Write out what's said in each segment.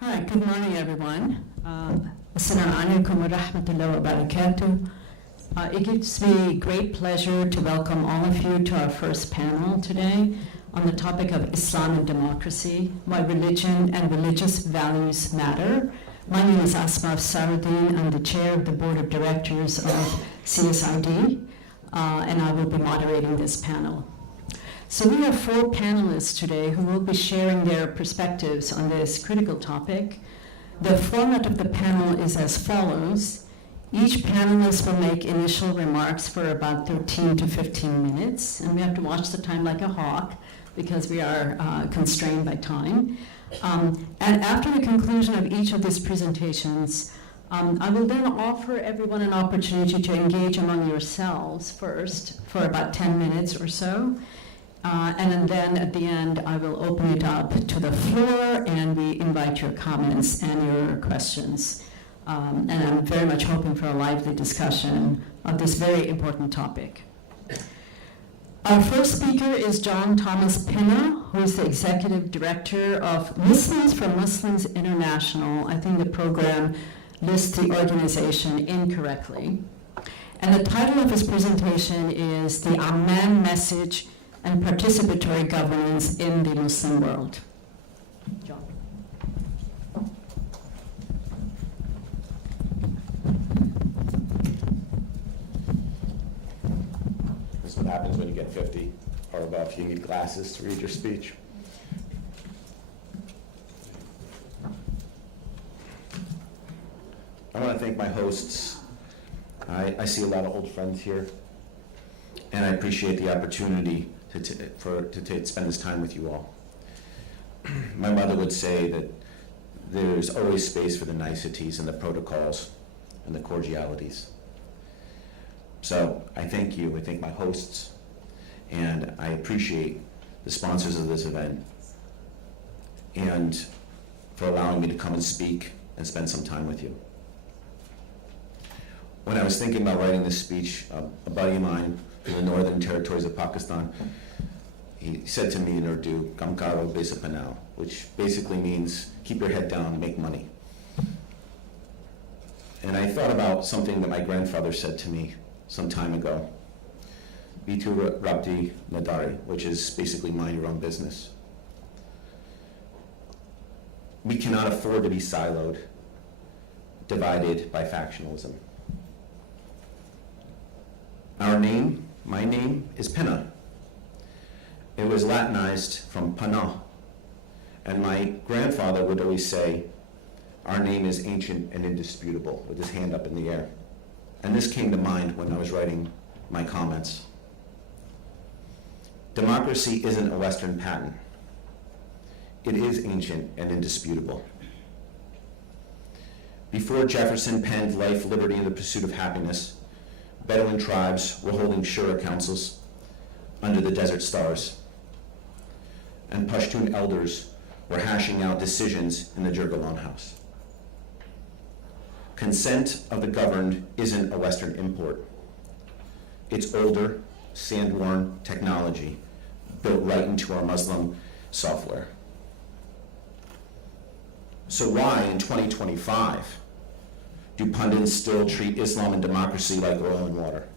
Hi, good morning, everyone. Assalamu alaikum wa rahmatullahi wa barakatuh. It gives me great pleasure to welcome all of you to our first panel today on the topic of Islam and democracy, why religion and religious values matter. My name is Asma Saruddin. I'm the chair of the board of directors of CSID, and I will be moderating this panel. So we have 4 panelists today who will be sharing their perspectives on this critical topic. The format of the panel is as follows. Each panelist will make initial remarks for about 13 to 15 minutes, and we have to watch the time like a hawk because we are constrained by time. And after the conclusion of each of these presentations, I will then offer everyone an opportunity to engage among yourselves first for about 10 minutes or so. And then at the end, I will open it up to the floor, and we invite your comments and your questions. And I'm very much hoping for a lively discussion of this very important topic. Our first speaker is John Thomas Pinna, who is the Executive Director of Muslims for Muslims International. I think the program lists the organization incorrectly. And the title of his presentation is The Amman Message and Participatory Governance in the Muslim World. John. This is what happens when you get 50 or above. You need glasses to read your speech. I want to thank my hosts. I see a lot of old friends here, and I appreciate the opportunity to spend this time with you all. My mother would say that there's always space for the niceties and the protocols and the cordialities. So I thank you, I thank my hosts, and I appreciate the sponsors of this event and for allowing me to come and speak and spend some time with you. When I was thinking about writing this speech, a buddy of mine in the northern territories of Pakistan, he said to me in Urdu, "Kam karo besa panao," which basically means keep your head down, make money. And I thought about something that my grandfather said to me some time ago, Bitu Rabdi Nadari, which is basically mind your own business. We cannot afford to be siloed, divided by factionalism. My name is Pinna. It was Latinized from Pana, and my grandfather would always say, our name is ancient and indisputable, with his hand up in the air. And this came to mind when I was writing my comments. Democracy isn't a Western patent. It is ancient and indisputable. Before Jefferson penned Life, Liberty, and the Pursuit of Happiness, Bedouin tribes were holding shura councils under the desert stars, and Pashtun elders were hashing out decisions in the Jurgalon house. Consent of the governed isn't a Western import. It's older, sand-worn technology built right into our Muslim software. So why, in 2025, do pundits still treat Islam and democracy like oil and water?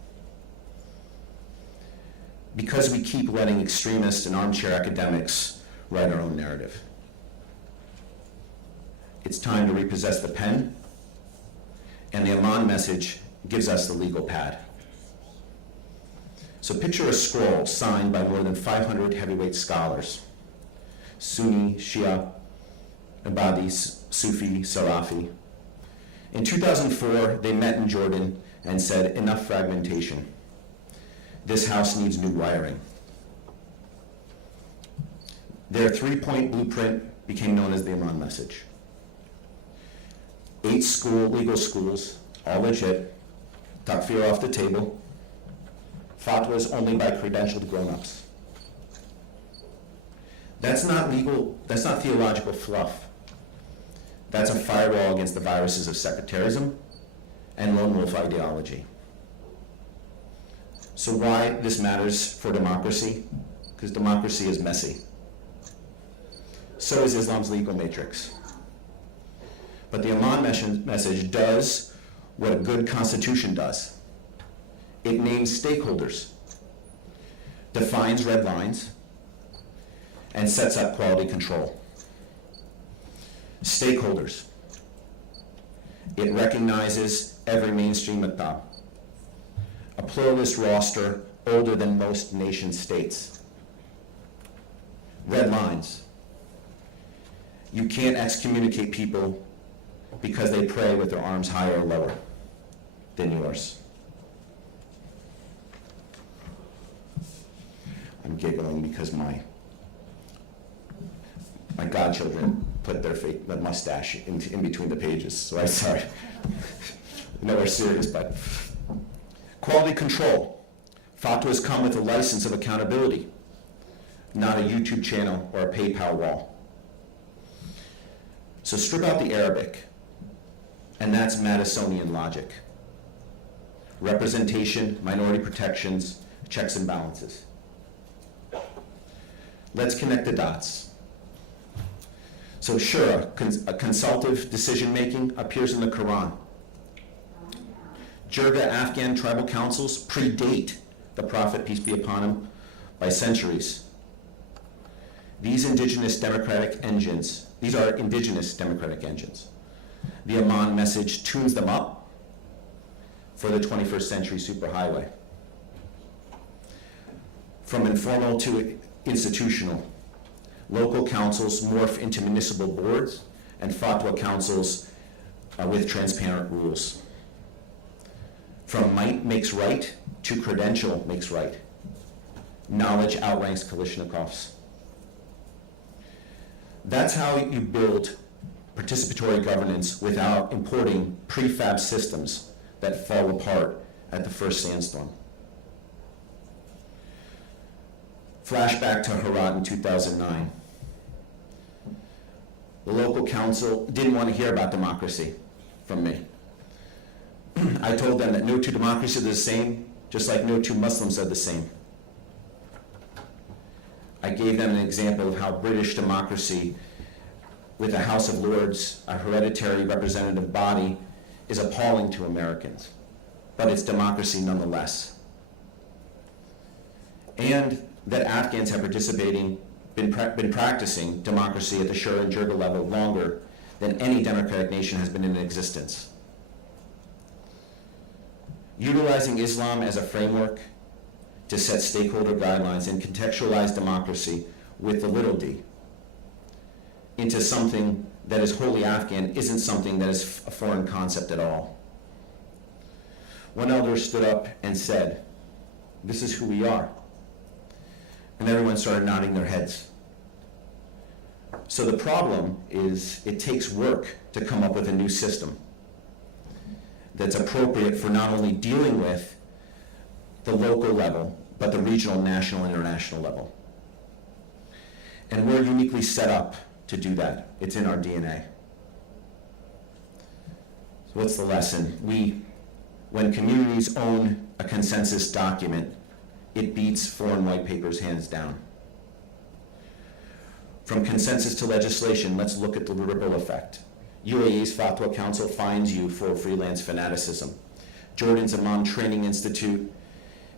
Because we keep letting extremists and armchair academics write our own narrative. It's time to repossess the pen, and the Amman message gives us the legal pad. So picture a scroll signed by more than 500 heavyweight scholars, Sunni, Shia, Ibadi, Sufi, Salafi. In 2004, they met in Jordan and said, enough fragmentation. This house needs new wiring. Their 3-point blueprint became known as the Amman message. 8 legal schools, all legit, takfir off the table, fatwas only by credentialed grown-ups. That's not theological fluff. That's a firewall against the viruses of sectarianism and lone wolf ideology. So why this matters for democracy? Because democracy is messy. So is Islam's legal matrix. But the Amman message does what a good constitution does. It names stakeholders, defines red lines, and sets up quality control. Stakeholders. It recognizes every mainstream maktab, a pluralist roster older than most nation states. Red lines. You can't excommunicate people because they pray with their arms higher or lower than yours. I'm giggling because my godchildren put their mustache in between the pages, so I'm sorry. No, we're serious, but quality control. Fatwas come with a license of accountability, not a YouTube channel or a PayPal wall. So strip out the Arabic, and that's Madisonian logic. Representation, minority protections, checks and balances. Let's connect the dots. So sure, a consultative decision-making appears in the Quran. Jirga Afghan tribal councils predate the Prophet, peace be upon him, by centuries. These are indigenous democratic engines. The Amman message tunes them up for the 21st century superhighway. From informal to institutional, local councils morph into municipal boards and fatwa councils with transparent rules. From might makes right to credential makes right. Knowledge outranks Kalashnikovs. That's how you build participatory governance without importing prefab systems that fall apart at the first sandstorm. Flashback to Herat in 2009. The local council didn't want to hear about democracy from me. I told them that no two democracies are the same, just like no two Muslims are the same. I gave them an example of how British democracy, with a House of Lords, a hereditary representative body, is appalling to Americans, but it's democracy nonetheless. And that Afghans have been practicing democracy at the Shura and Jirga level longer than any democratic nation has been in existence. Utilizing Islam as a framework to set stakeholder guidelines and contextualize democracy with the little d into something that is wholly Afghan isn't something that is a foreign concept at all. One elder stood up and said, "This is who we are." And everyone started nodding their heads. So the problem is it takes work to come up with a new system that's appropriate for not only dealing with the local level, but the regional, national, and international level. And we're uniquely set up to do that. It's in our DNA. So what's the lesson? When communities own a consensus document, it beats foreign white papers hands down. From consensus to legislation, let's look at the ripple effect. UAE's Fatwa Council fines you for freelance fanaticism. Jordan's Imam Training Institute,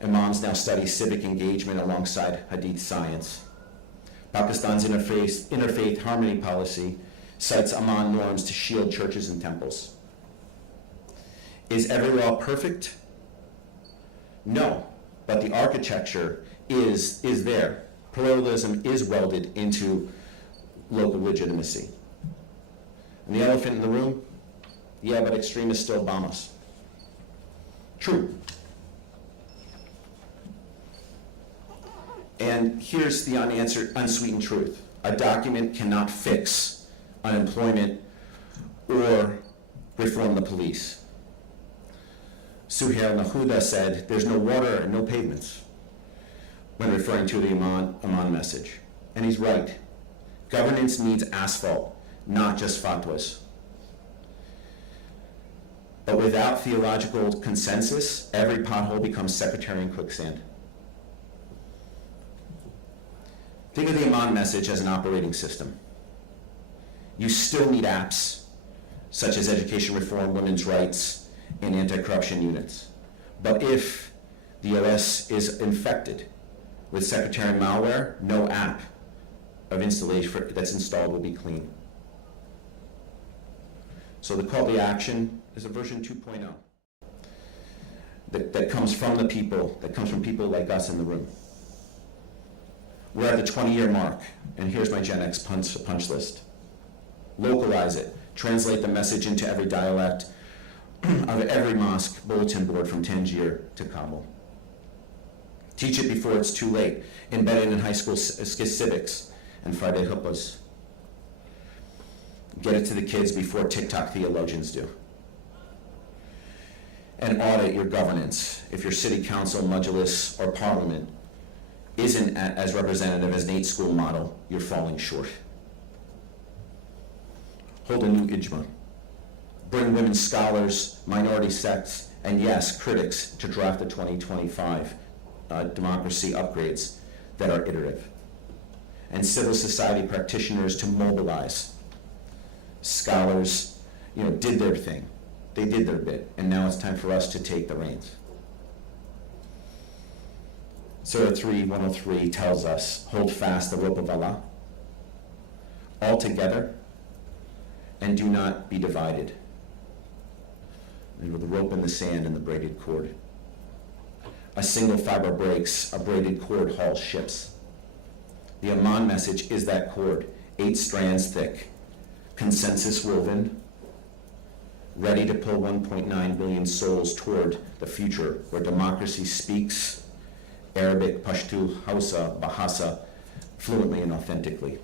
imams now study civic engagement alongside Hadith science. Pakistan's interfaith harmony policy cites Amman norms to shield churches and temples. Is every law perfect? No, but the architecture is there. Pluralism is welded into local legitimacy. And the elephant in the room? Yeah, but extremists still bomb us. True. And here's the unanswered, unsweetened truth. A document cannot fix unemployment or reform the police. Suhail Nahuda said, "There's no water and no pavements," when referring to the Amman message. And he's right. Governance needs asphalt, not just fatwas. But without theological consensus, every pothole becomes sectarian quicksand. Think of the Amman message as an operating system. You still need apps, such as education reform, women's rights, and anti-corruption units. But if the OS is infected with sectarian malware, no app of installation that's installed will be clean. So the call to action is a version 2.0 that comes from the people, that comes from people like us in the room. We're at the 20-year mark, and here's my Gen X punch list. Localize it. Translate the message into every dialect of every mosque bulletin board from Tangier to Kabul. Teach it before it's too late. Embed it in high school civics and Friday huppahs. Get it to the kids before TikTok theologians do. And audit your governance. If your city council, majlis, or parliament isn't as representative as Nate's school model, you're falling short. Hold a new ijma. Bring women scholars, minority sects, and yes, critics to draft the 2025 democracy upgrades that are iterative. And civil society practitioners to mobilize. Scholars, did their thing. They did their bit, and now it's time for us to take the reins. Surah 3:103 tells us, hold fast the rope of Allah, all together, and do not be divided. And with the rope in the sand and the braided cord. A single fiber breaks, a braided cord hauls ships. The Amman message is that cord, 8 strands thick, consensus woven, ready to pull 1.9 billion souls toward the future where democracy speaks Arabic, Pashto, Hausa, Bahasa fluently and authentically.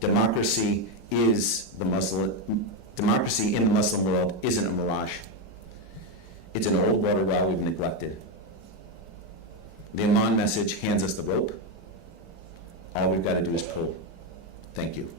Democracy in the Muslim world isn't a mirage. It's an old water well we've neglected. The Amman message hands us the rope. All we've got to do is pull. Thank you.